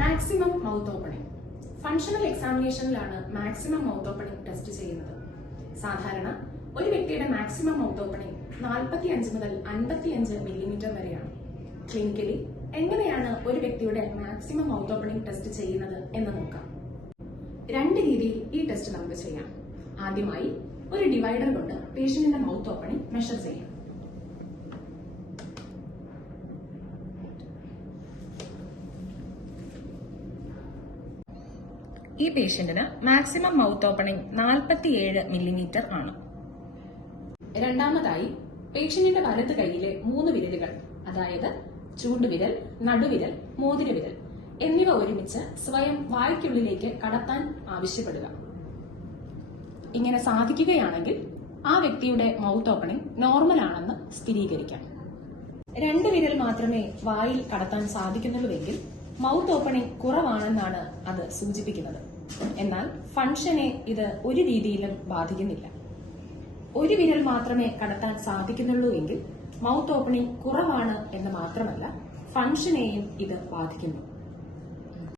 Maximum mouth opening. Functional എക്സാമിനേഷനിലാണ് maximum mouth opening test ചെയ്യുന്നത്. സാധാരണ ഒരു വ്യക്തിയുടെ മാക്സിമം മൗത്ത് ഓപ്പണിംഗ് 45 മുതൽ 55 മില്ലിമീറ്റർ വരെയാണ്. ക്ലിനിക്കലി എങ്ങനെയാണ് ഒരു വ്യക്തിയുടെ മാക്സിമം മൗത്ത് ഓപ്പണിംഗ് ടെസ്റ്റ് ചെയ്യുന്നത് എന്ന് നോക്കാം. രണ്ട് രീതിയിൽ ഈ ടെസ്റ്റ് നമുക്ക് ചെയ്യാം. ആദ്യമായി ഒരു ഡിവൈഡർ കൊണ്ട് പേഷ്യന്റിന്റെ മൗത്ത് ഓപ്പണിംഗ് മെഷർ ചെയ്യാം. ഈ പേഷ്യന്റിന് മാക്സിമം മൗത്ത് ഓപ്പണിംഗ് 47 മില്ലിമീറ്റർ ആണ്. രണ്ടാമതായി പേഷ്യന്റിന്റെ വലത് കൈയിലെ 3 വിരലുകൾ, അതായത് ചൂണ്ടുവിരൽ, നടുവിരൽ, മോതിരവിരൽ എന്നിവ ഒരുമിച്ച് സ്വയം വായ്ക്കുള്ളിലേക്ക് കടത്താൻ ആവശ്യപ്പെടുക. ഇങ്ങനെ സാധിക്കുകയാണെങ്കിൽ ആ വ്യക്തിയുടെ മൗത്ത് ഓപ്പണിംഗ് നോർമൽ ആണെന്ന് സ്ഥിരീകരിക്കാം. 2 വിരൽ മാത്രമേ വായിൽ കടത്താൻ സാധിക്കുന്നുള്ളൂവെങ്കിൽ മൗത്ത് ഓപ്പണിംഗ് കുറവാണെന്നാണ് അത് സൂചിപ്പിക്കുന്നത്. എന്നാൽ ഫംഗ്ഷനെ ഇത് ഒരു രീതിയിലും ബാധിക്കുന്നില്ല. 1 വിരൽ മാത്രമേ കടത്താൻ സാധിക്കുന്നുള്ളൂ എങ്കിൽ മൗത്ത് ഓപ്പണിംഗ് കുറവാണ് എന്ന് മാത്രമല്ല, ഫംഗ്ഷനെയും ഇത് ബാധിക്കുന്നു.